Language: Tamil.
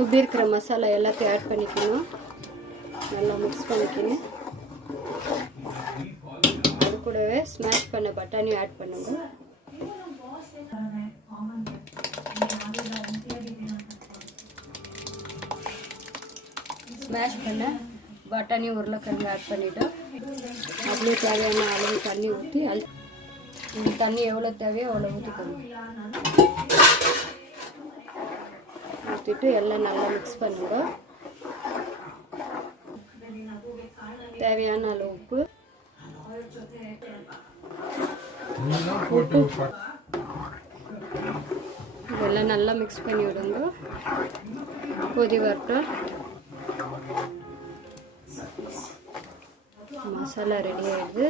ருப்பி இருக்கிற மசாலா எல்லாத்தையும் ஆட் பண்ணிக்கணும். நல்லா மிக்ஸ் பண்ணிக்கணும். அது கூடவே ஸ்மாஷ் பண்ண பட்டாணியும் ஆட் பண்ணுங்க. ஸ்மாஷ் பண்ண பட்டாணி உருளைக்கிழங்கு ஆட் பண்ணிவிட்டு அப்படியே தேவையான அளவு தண்ணி ஊற்றி தண்ணி எவ்வளோ தேவையோ அவ்வளோ ஊற்றிக்கணும். ஊற்றிட்டு எல்லாம் நல்லா மிக்ஸ் பண்ணுங்க. தேவையான அளவு உப்பு இதெல்லாம் நல்லா மிக்ஸ் பண்ணி விடுங்க. கொதி வரட்டும். மசாலா ரெடி ஆயிடுது.